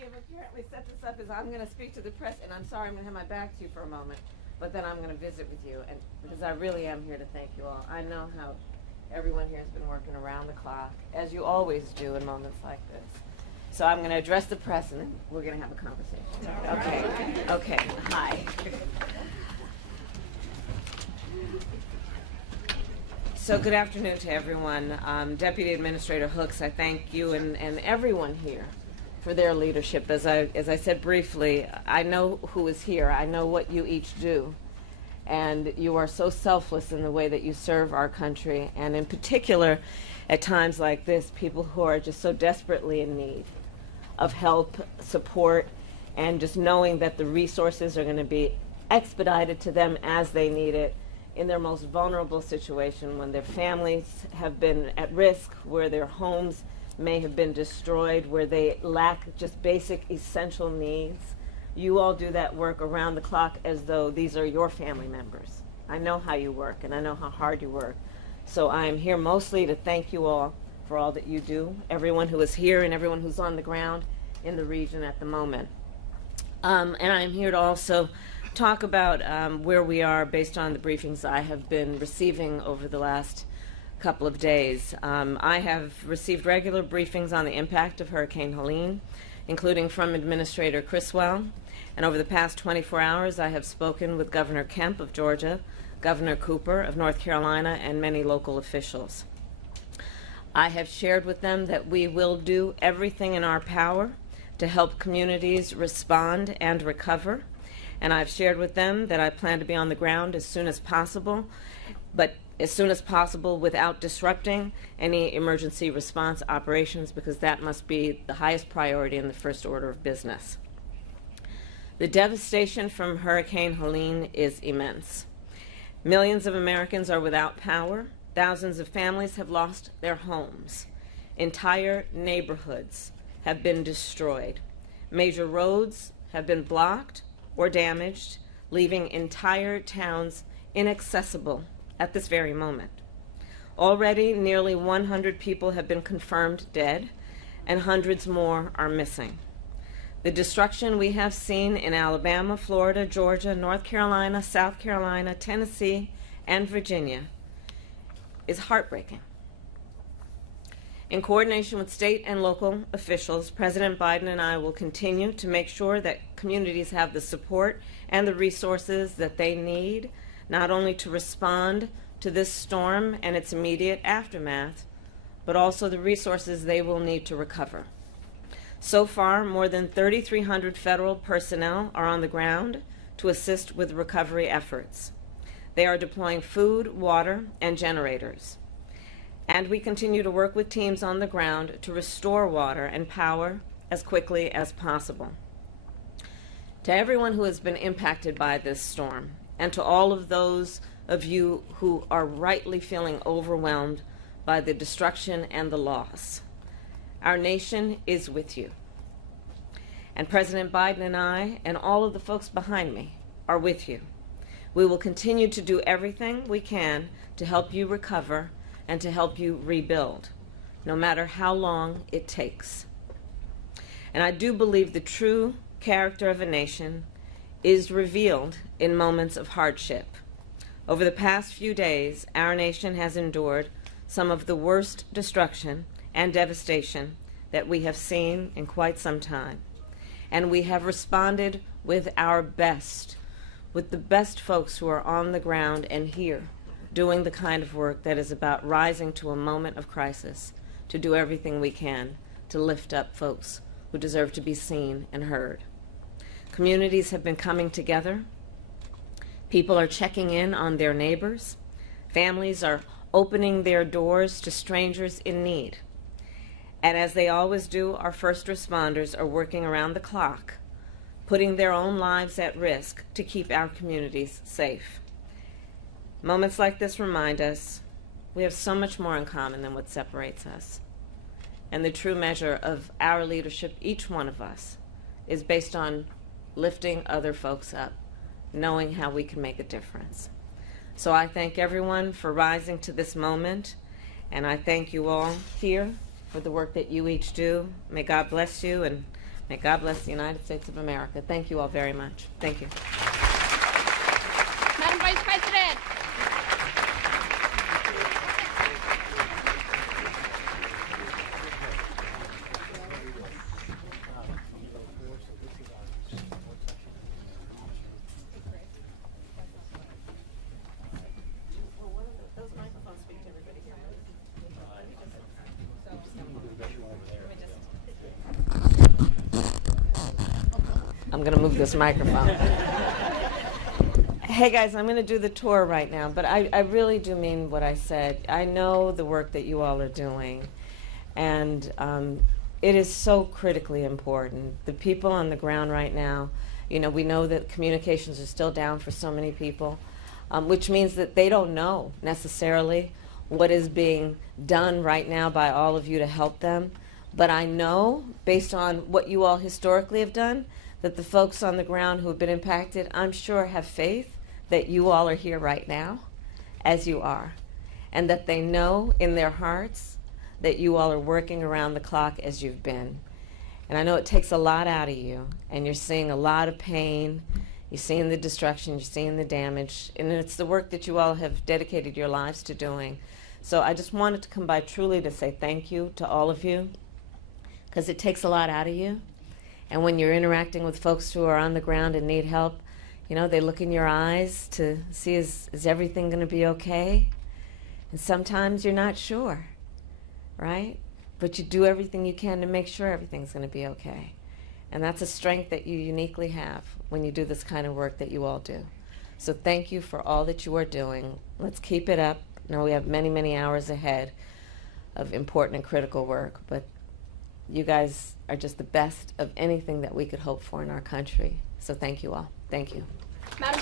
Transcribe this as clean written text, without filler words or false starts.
we have apparently set this up as I'm going to speak to the press, and I'm sorry, I'm going to have my back to you for a moment, but then I'm going to visit with you, and because I really am here to thank you all. I know how everyone here has been working around the clock, as you always do in moments like this. So I'm going to address the press, and then we're going to have a conversation. Okay. Okay. Hi. So good afternoon to everyone. Deputy Administrator Hooks, I thank you and everyone here for their leadership. As I said briefly, I know who is here. I know what you each do. And you are so selfless in the way that you serve our country. And in particular, at times like this, people who are just so desperately in need of help, support, and just knowing that the resources are going to be expedited to them as they need it in their most vulnerable situation, when their families have been at risk, where their homes may have been destroyed, where they lack just basic essential needs. You all do that work around the clock as though these are your family members. I know how you work, and I know how hard you work. So I am here mostly to thank you all for all that you do, everyone who is here and everyone who's on the ground in the region at the moment. And I'm here to also talk about where we are based on the briefings I have been receiving over the last couple of days. I have received regular briefings on the impact of Hurricane Helene, including from Administrator Criswell. And over the past 24 hours, I have spoken with Governor Kemp of Georgia, Governor Cooper of North Carolina, and many local officials. I have shared with them that we will do everything in our power to help communities respond and recover. And I've shared with them that I plan to be on the ground as soon as possible, but as soon as possible without disrupting any emergency response operations, because that must be the highest priority in the first order of business. The devastation from Hurricane Helene is immense. Millions of Americans are without power. Thousands of families have lost their homes. Entire neighborhoods have been destroyed. Major roads have been blocked or damaged, leaving entire towns inaccessible at this very moment. Already, nearly 100 people have been confirmed dead, and hundreds more are missing. The destruction we have seen in Alabama, Florida, Georgia, North Carolina, South Carolina, Tennessee, and Virginia is heartbreaking. In coordination with state and local officials, President Biden and I will continue to make sure that communities have the support and the resources that they need, not only to respond to this storm and its immediate aftermath, but also the resources they will need to recover. So far, more than 3,300 federal personnel are on the ground to assist with recovery efforts. They are deploying food, water, and generators. And we continue to work with teams on the ground to restore water and power as quickly as possible. To everyone who has been impacted by this storm, and to all of those of you who are rightly feeling overwhelmed by the destruction and the loss, our nation is with you. And President Biden and I, and all of the folks behind me, are with you. We will continue to do everything we can to help you recover and to help you rebuild, no matter how long it takes. And I do believe the true character of a nation is revealed in moments of hardship. Over the past few days, our nation has endured some of the worst destruction and devastation that we have seen in quite some time. And we have responded with our best, with the best folks who are on the ground and here, doing the kind of work that is about rising to a moment of crisis, to do everything we can to lift up folks who deserve to be seen and heard. Communities have been coming together. People are checking in on their neighbors. Families are opening their doors to strangers in need. And as they always do, our first responders are working around the clock, putting their own lives at risk to keep our communities safe. Moments like this remind us we have so much more in common than what separates us. And the true measure of our leadership, each one of us, is based on lifting other folks up, knowing how we can make a difference. So I thank everyone for rising to this moment, and I thank you all here for the work that you each do. May God bless you, and May God bless the United States of America. Thank you all very much. Thank you. Madam Vice President. I'm going to move this microphone. Hey guys, I'm going to do the tour right now, but I really do mean what I said. I know the work that you all are doing, and it is so critically important. The people on the ground right now, we know that communications are still down for so many people, which means that they don't know necessarily what is being done right now by all of you to help them. But I know, based on what you all historically have done, that the folks on the ground who have been impacted, I'm sure, have faith that you all are here right now, as you are, and that they know in their hearts that you all are working around the clock as you've been. And I know it takes a lot out of you, and you're seeing a lot of pain, you're seeing the destruction, you're seeing the damage, and it's the work that you all have dedicated your lives to doing. So I just wanted to come by truly to say thank you to all of you, because it takes a lot out of you. And when you're interacting with folks who are on the ground and need help, they look in your eyes to see, is everything going to be okay? And sometimes you're not sure, right? But you do everything you can to make sure everything's going to be okay. And that's a strength that you uniquely have when you do this kind of work that you all do. So thank you for all that you are doing. Let's keep it up. Now we have many, many hours ahead of important and critical work, but you guys are just the best of anything that we could hope for in our country. So thank you all. Thank you. Madam